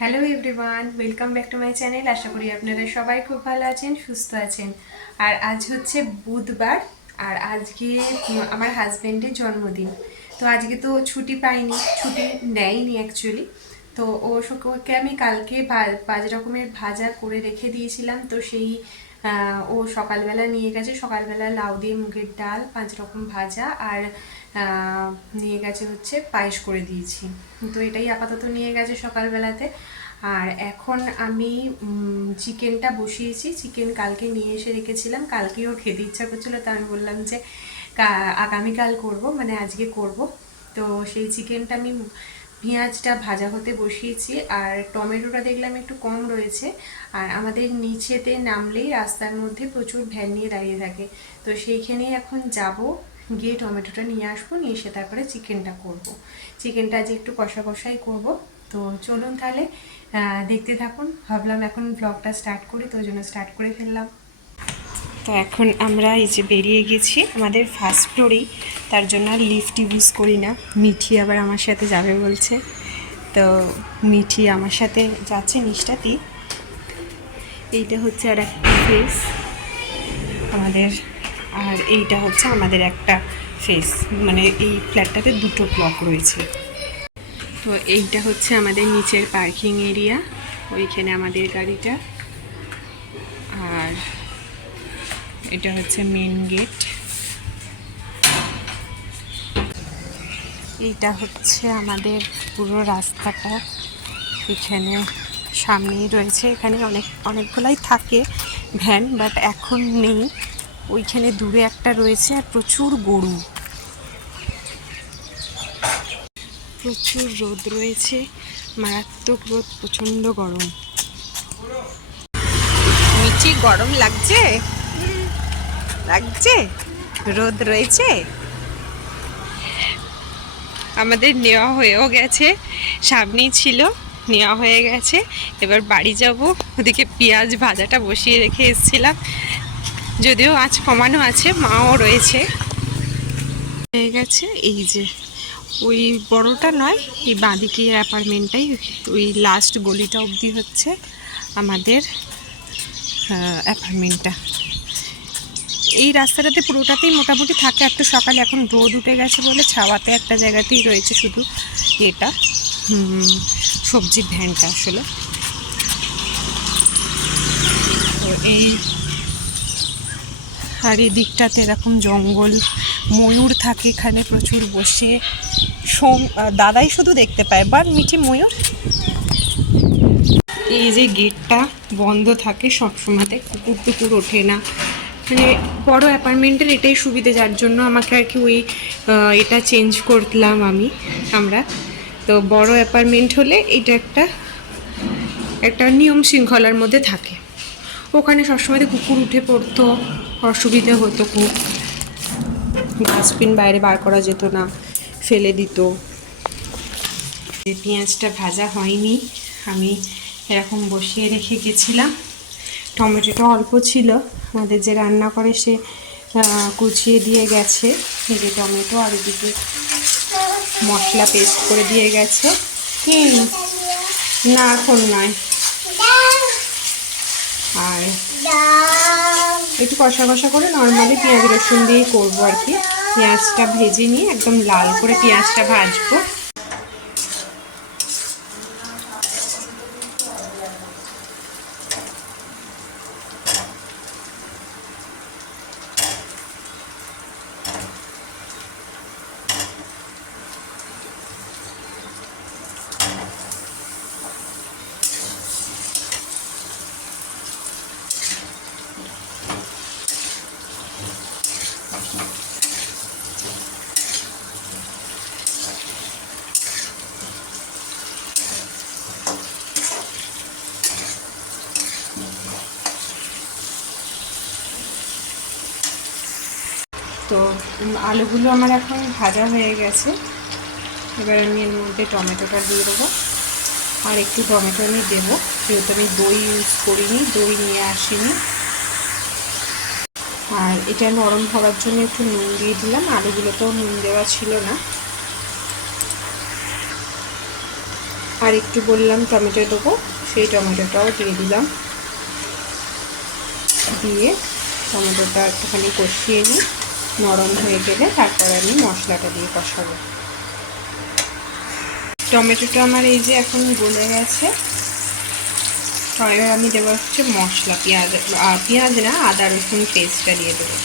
Hello everyone, welcome back to my channel. আশা করি আপনারা সবাই খুব ভালো আছেন, সুস্থ আছেন। আর আজ হচ্ছে বুধবার, আর আজকে আমার হাজব্যান্ডের জন্মদিন। তো আজকে তো ছুটি পাইনি, ছুটি নেয়নি অ্যাকচুয়ালি। তো ওকে আমি কালকে 5 রকমের ভাজা করে রেখে দিয়েছিলাম। তো সেই ও সকালবেলা নিয়ে গেছে, সকালবেলা লাউ দিয়ে মুগের ডাল, 5 রকম ভাজা, আর নিয়ে গেছে হচ্ছে পায়েস করে দিয়েছি। তো এটাই আপাতত নিয়ে গেছে সকালবেলাতে। আর এখন আমি চিকেনটা বসিয়েছি। চিকেন কালকে নিয়ে এসে রেখেছিলাম, কালকে ওর খেতে ইচ্ছা করছিলো, তো আমি বললাম যে আগামীকাল করব, মানে আজকে করব। তো সেই চিকেনটা আমি পেঁয়াজটা ভাজা হতে বসিয়েছি। আর টমেটোটা দেখলাম একটু কম রয়েছে। আর আমাদের নিচেতে নামলেই রাস্তার মধ্যে প্রচুর ভ্যান নিয়ে দাঁড়িয়ে থাকে, তো সেইখানেই এখন যাব, গিয়ে টমেটোটা নিয়ে আসবো, নিয়ে এসে তারপরে চিকেনটা করব। চিকেনটা আজ একটু কষা কষাই করব। তো চলুন তাহলে দেখতে থাকুন। ভাবলাম এখন ব্লগটা স্টার্ট করি, তো ওই জন্য স্টার্ট করে ফেললাম। তো এখন আমরা এই যে বেরিয়ে গেছি আমাদের ফার্স্ট ফ্লোরেই, তার জন্য আর লিফট ইউজ করি না। মিঠি আবার আমার সাথে যাবে বলছে, তো মিঠি আমার সাথে যাচ্ছে নিষ্ঠাতি। এইটা হচ্ছে আর একটা ফেস আমাদের, আর এইটা হচ্ছে আমাদের একটা ফেস, মানে এই ফ্ল্যাটটাতে দুটো ব্লক রয়েছে। তো এইটা হচ্ছে আমাদের নিচের পার্কিং এরিয়া, ওইখানে আমাদের গাড়িটা। আর এটা হচ্ছে মেন গেট। এইটা হচ্ছে আমাদের পুরো রাস্তাটা, এখানে সামনেই রয়েছে। এখানে অনেকগুলাই থাকে ভ্যান, বাট এখন নেই। ওইখানে দূরে একটা রয়েছে, আর প্রচুর গরু, প্রচুর রোদ রয়েছে, মারাত্মক রোদ, প্রচণ্ড গরম। মিঠি গরম লাগছে? লাগছে, রোদ রয়েছে। আমাদের নেওয়া হয়েও গেছে, সামনেই ছিল, নেওয়া হয়ে গেছে। এবার বাড়ি যাব, ওদিকে পেঁয়াজ ভাজাটা বসিয়ে রেখে এসেছিলাম, যদিও আজ কমানো আছে, মাও রয়েছে। হয়ে গেছে। এই যে ওই বড়টা নয়, এই বাঁদিকে অ্যাপার্টমেন্টটাই, ওই লাস্ট গলিটা অবধি হচ্ছে আমাদের অ্যাপার্টমেন্টটা। এই রাস্তাটাতে পুরোটাতেই মোটামুটি থাকে একটু সকালে। এখন রোদ উঠে গেছে বলে ছাওয়াতে একটা জায়গাতেই রয়েছে শুধু এটা সবজির ভ্যানটা আসলে। তো এই আর এই দিকটাতে এরকম জঙ্গল, ময়ূর থাকে এখানে প্রচুর বসে। দাদাই শুধু দেখতে পায়, বাট মিঠি ময়ূর। এই যে গেটটা বন্ধ থাকে সবসময়তে, কুকুর টুকুর ওঠে না, মানে বড় অ্যাপার্টমেন্টের এটাই সুবিধে, যার জন্য আমাকে আর কি ওই এটা চেঞ্জ করলাম আমরা। তো বড় অ্যাপার্টমেন্ট হলে এটা একটা নিয়ম শৃঙ্খলার মধ্যে থাকে। ওখানে সবসময় কুকুর উঠে পড়তো, অসুবিধে হতো খুব। ডাস্টবিন বাইরে বার করা যেত না, ফেলে দিত। পেঁয়াজটা ভাজা হয়নি, আমি এরকম বসিয়ে রেখে গেছিলাম। টমেটোটা অল্প ছিল, আমাদের যে রান্না করে সে কুচিয়ে দিয়ে গেছে এই যে টমেটো, আর এদিকে মশলা পেস্ট করে দিয়ে গেছে। না এখন নয়, আর একটু কষা কষা করে নর্মালি পেঁয়াজ রসুন দিয়েই করবো আর কি। পেঁয়াজটা ভেজে নিয়ে একদম লাল করে পেঁয়াজটা ভাজবো। তো আলুগুলো আমার এখন ভাজা হয়ে গেছে, এবার আমি এর মধ্যে টমেটোটা দিয়ে দেবো। আর একটু টমেটো আমি দেবো, যেহেতু আমি দই ইউজ করিনি, দই নিয়ে আসিনি। আর এটা নরম হওয়ার জন্য একটু নুন দিয়ে দিলাম, আলুগুলোতেও নুন দেওয়া ছিল না। আর একটু বললাম টমেটো দেবো, সেই টমেটোটাও দিয়ে দিলাম। দিয়ে টমেটোটা একটুখানি কষিয়ে নিই, নরম হয়ে গেলে তারপর আমি মশলাটা দিয়ে কষাবো। টমেটোটা আমার এই যে এখন গলে গেছে। এবার আমি দেবো হচ্ছে মশলা, পেঁয়াজ না, আদা রসুন পেস্টটা দিয়ে দেবো।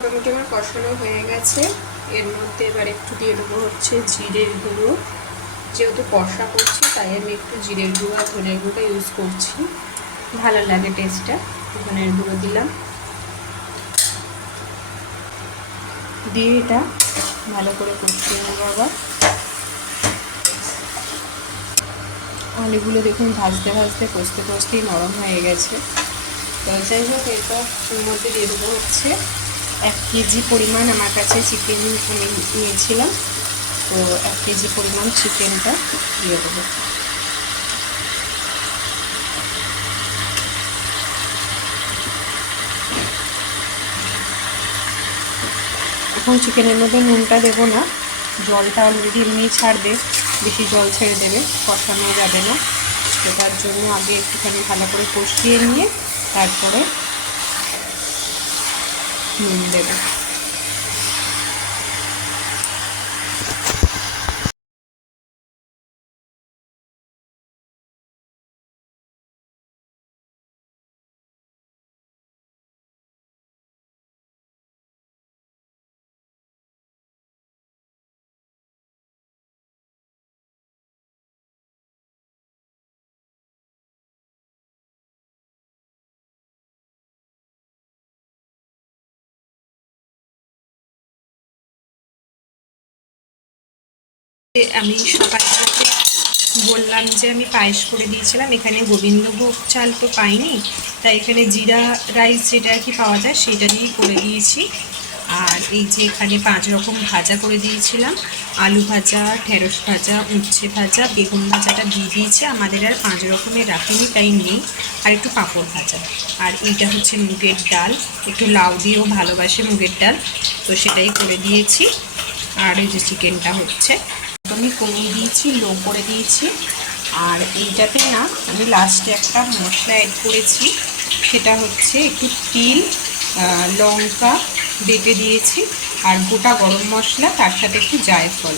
টমেটো আমার কষানো হয়ে গেছে। এর মধ্যে এবার একটু দিয়ে দেবো হচ্ছে জিরের গুঁড়ো। যেহেতু কষা করছি তাই আমি একটু জিরের গুঁড়ো আর ধনের গুঁড়ো ইউজ করছি, ভালো লাগে টেস্টটা। ধনের গুঁড়ো দিলাম, দিয়ে এটা ভালো করে কষিয়ে নেব। আবার আলুগুলো দেখুন ভাজতে ভাজতে কষতে কষতেই নরম হয়ে গেছে। তো যাই হোক, এটা এর মধ্যে দিয়ে দেবো হচ্ছে 1 কেজি পরিমাণ আমার কাছে চিকেন আমি নিয়েছিলাম, তো 1 কেজি পরিমাণ চিকেনটা দিয়ে দেবো। এখন চিকেনের মধ্যে নুনটা দেবো না, জলটা অলরেডি এমনি ছাড়বে, বেশি জল ছেড়ে দেবে, কষানো যাবে না। তো তার জন্য আগে একটুখানি ভালো করে কষিয়ে নিয়ে তারপরে নুন দেবে। আমি সকালবেলাতে বললাম যে আমি পায়েস করে দিয়েছিলাম, এখানে গোবিন্দভোগ চাল তো পাইনি, তাই এখানে জিরা রাইস যেটা আর কি পাওয়া যায় সেটা দিয়েই করে দিয়েছি। আর এই যে এখানে 5 রকম ভাজা করে দিয়েছিলাম, আলু ভাজা, ঢেঁড়স ভাজা, উচ্ছে ভাজা, বেগুন ভাজাটা দিয়ে দিয়েছি। আমাদের আর 5 রকমের রাখিনি তাই নেই। আর একটু পাঁপড় ভাজা। আর এইটা হচ্ছে মুগের ডাল, একটু লাউ দিয়েও ভালোবাসে মুগের ডাল, তো সেটাই করে দিয়েছি। আর এই যে চিকেনটা হচ্ছে আমি কমিয়ে দিয়েছি, লো করে দিয়েছি। আর এইটাতে না আমি লাস্টে একটা মশলা অ্যাড করেছি, সেটা হচ্ছে একটু তিল, লঙ্কা বেটে দিয়েছি, আর গোটা গরম মশলা, তার সাথে একটু জায়ফল,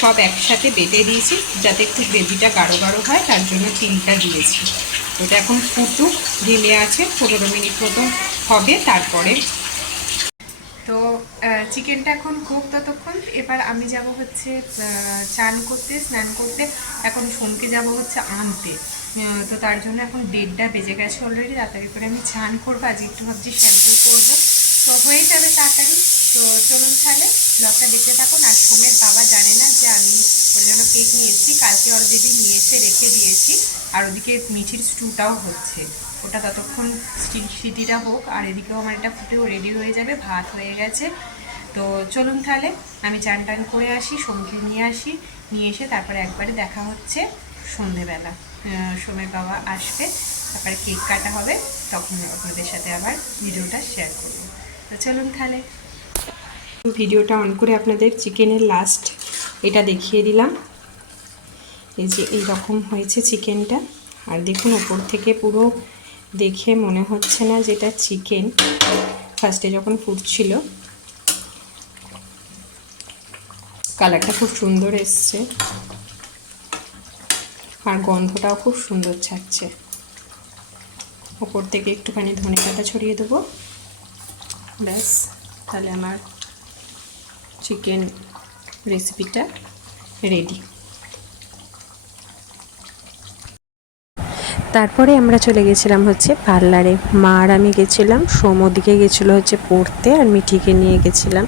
সব একসাথে বেটে দিয়েছি যাতে একটু গ্রেভিটা গাঢ় গাঢ় হয়, তার জন্য তিলটা দিয়েছি। ওটা এখন ফুটুক, ঢিলে আছে, 15 মিনিট মতন হবে, তারপরে তো চিকেনটা এখন খুব ততক্ষণ। এবার আমি যাব হচ্ছে স্নান করতে। এখন সোমকে যাব হচ্ছে আনতে। তো তার জন্য এখন 1:30 বেজে গেছে অলরেডি। তাড়াতাড়ি করে আমি স্নান করবো, আজকে একটু ভাবছি শ্যাম্পু করবো, তো হয়ে যাবে তাড়াতাড়ি। তো চলুন তাহলে ব্লগটা দেখতে থাকুন। আর সোমের বাবা জানে না যে আমি ওর জন্য কেক নিয়ে এসেছি, কালকে অলরেডি নিয়ে এসে রেখে দিয়েছি। আর ওদিকে মিঠির স্টুটাও হচ্ছে, ওটা ততক্ষণ সিটিটা হোক, আর এদিকেও আমার এটা ফুটেও রেডি হয়ে যাবে, ভাত হয়ে গেছে। তো চলুন তাহলে আমি চান টান করে আসি, সোমকে নিয়ে আসি, নিয়ে এসে তারপরে একবারে দেখা হচ্ছে সন্ধেবেলা। সোমের বাবা আসবে, তারপরে কেক কাটা হবে, তখন আপনাদের সাথে আবার ভিডিওটা শেয়ার করব। তো চলুন তাহলে ভিডিওটা অন করে আপনাদের চিকেনের লাস্ট এটা দেখিয়ে দিলাম। এই যে এইরকম হয়েছে চিকেনটা। আর দেখুন ওপর থেকে পুরো দেখে মনে হচ্ছে না যেটা চিকেন, ফার্স্টে যখন ফুটছিল। কালারটা খুব সুন্দর এসছে, আর গন্ধটাও খুব সুন্দর ছাড়ছে। ওপর থেকে একটুখানি ধনেপাতা ছড়িয়ে দেবো, ব্যাস তাহলে আমার চিকেন রেসিপিটা রেডি। তারপরে আমরা চলে গেছিলাম হচ্ছে পার্লারে। মা আর আমি গেছিলাম, সোম ওদিকে গেছিলো হচ্ছে পড়তে, আর মিঠিকে নিয়ে গেছিলাম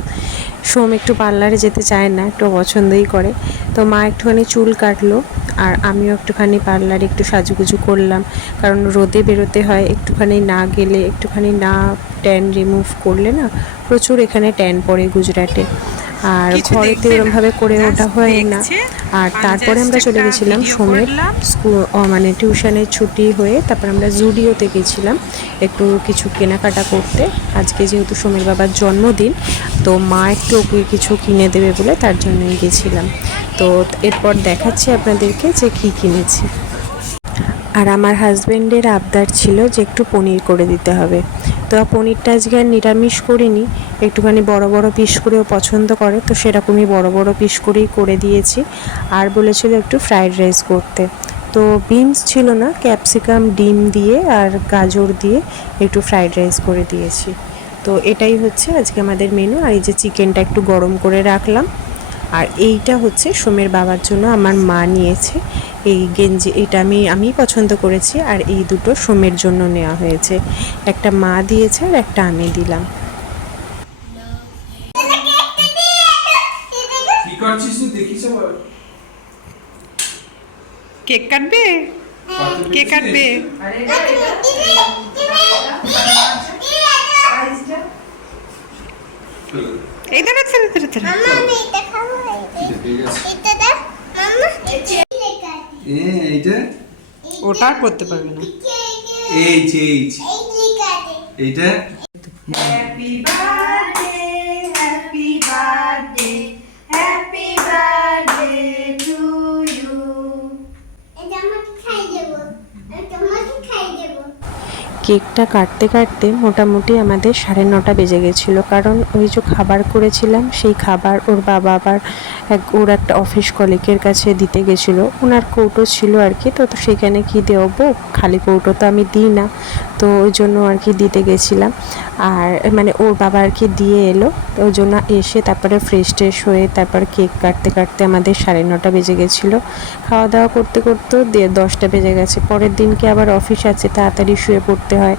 সোম একটু পার্লারে যেতে চায় না, একটু পছন্দই করে। তো মা একটুখানি চুল কাটলো আর আমিও একটুখানি পার্লারে একটু সাজুগুজু করলাম, কারণ রোদে বেরোতে হয়, একটুখানি না গেলে, একটুখানি না ট্যান রিমুভ করলে না প্রচুর এখানে ট্যান পড়ে গুজরাটে। আর ঘরেতে এরমভাবে করে ওঠা হয় না। আর তারপরে আমরা চলে গেছিলাম সোমের স্কুল, মানে টিউশনের ছুটি হয়ে তারপর আমরা জুডিওতে গেছিলাম একটু কিছু কেনাকাটা করতে। আজকে যেহেতু সোমের বাবার জন্মদিন, তো মা একটু ওকে কিছু কিনে দেবে বলে তার জন্যই গেছিলাম। তো এরপর দেখাচ্ছি আপনাদেরকে যে কী কিনেছি। আর আমার হাজব্যান্ডের আবদার ছিল যে একটু পনির করে দিতে হবে। তো পনিরটা আজকে আর নিরামিষ করিনি, একটুখানি বড় বড় পিস করেও পছন্দ করে, তো সেরকমই বড় বড় পিস করেই করে দিয়েছি। আর বলেছিল একটু ফ্রাইড রাইস করতে। তো বিনস ছিল না, ক্যাপসিকাম, ডিম দিয়ে আর গাজর দিয়ে একটু ফ্রাইড রাইস করে দিয়েছি। তো এটাই হচ্ছে আজকে আমাদের মেনু। আর এই যে চিকেনটা একটু গরম করে রাখলাম। আর এইটা হচ্ছে সোমের বাবার জন্য আমার মা নিয়েছে এই গেঞ্জি, এটা আমি পছন্দ করেছি। আর এই দুটো সোমের জন্য নেওয়া হয়েছে, একটা মা দিয়েছে আর একটা আমি দিলাম। কি করছিস তুই দেখিস আবার? কেক কাটবে, কেক কাটবে। এই দাঁড়া দাঁড়া দাঁড়া দাঁড়া। এইটা ওটা আর করতে পারবে না। এইটা happy birthday, happy birthday, happy birthday to you. কেকটা কাটতে কাটতে মোটামুটি আমাদের 9:30 বেজে গেছিলো, কারণ ওই যে খাবার করেছিলাম সেই খাবার ওর বাবা আবার ওর একটা অফিস কলিগের কাছে দিতে গেছিলো, ওনার কৌটো ছিল আর কি। তো সেখানে কি দেবো, খালি কৌটো তো আমি দিই না, তো ওই জন্য আর কি দিতে গেছিলাম। আর মানে ওর বাবা আর কি দিয়ে এলো, ওই জন্য এসে তারপরে ফ্রেশ ট্রেশ হয়ে তারপর কেক কাটতে কাটতে আমাদের 9:30 বেজে গেছিলো। খাওয়া দাওয়া করতে করতেও 10টা বেজে গেছে। পরের দিনকে আবার অফিস আছে, তাড়াতাড়ি শুয়ে পড়তে হয়,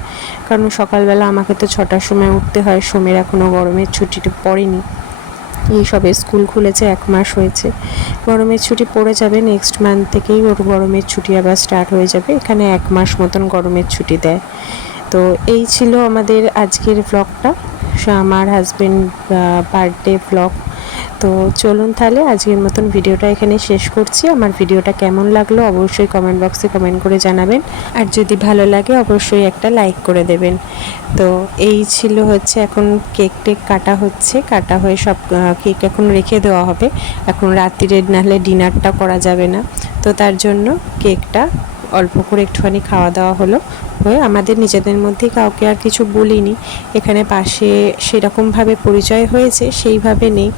কারণ সকালবেলা আমাকে তো 6টার সময় উঠতে হয়। সোমের এখনও গরমের ছুটিটা পড়েনি, এই সবে স্কুল খুলেছে, 1 মাস হয়েছে। গরমের ছুটি পড়ে যাবে নেক্সট মান্থ থেকেই, ওর গরমের ছুটি আবার স্টার্ট হয়ে যাবে। এখানে 1 মাস মতন গরমের ছুটি দেয়। তো এই ছিল আমাদের আজকের ব্লগটা, আমার হাজব্যান্ড বার্থডে ব্লগ। তো চলুন তাহলে আজকের মতন ভিডিওটা এখানে শেষ করছি। আমার ভিডিওটা কেমন লাগলো অবশ্যই কমেন্ট বক্সে কমেন্ট করে জানাবেন, আর যদি ভালো লাগে অবশ্যই একটা লাইক করে দেবেন। তো এই ছিল হচ্ছে, এখন কেক টেক কাটা হচ্ছে, কাটা হয়ে সব কেক এখন রেখে দেওয়া হবে। এখন রাত্রিরে নাহলে ডিনারটা করা যাবে না, তো তার জন্য কেকটা অল্প করে একটুখানি খাওয়া দাওয়া হলো, হয়ে আমাদের নিজেদের মধ্যেই কাউকে আর কিছু বলিনি। এখানে পাশে সেরকমভাবে পরিচয় হয়েছে, সেইভাবে নেই।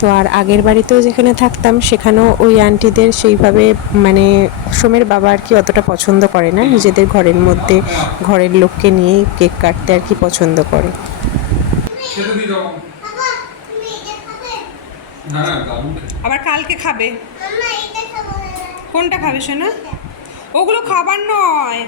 তো আর আগের বাড়িতেও যেখানে থাকতাম সেখানেও ওই আন্টিদের সেইভাবে মানে সোমের বাবা আর কি অতটা পছন্দ করে না, নিজেদের ঘরের মধ্যে ঘরের লোককে নিয়েই কেক কাটতে আর কি পছন্দ করে। আবার কালকে খাবে। কোনটা খাবে সোনা? ওগুলো খাবার নয়।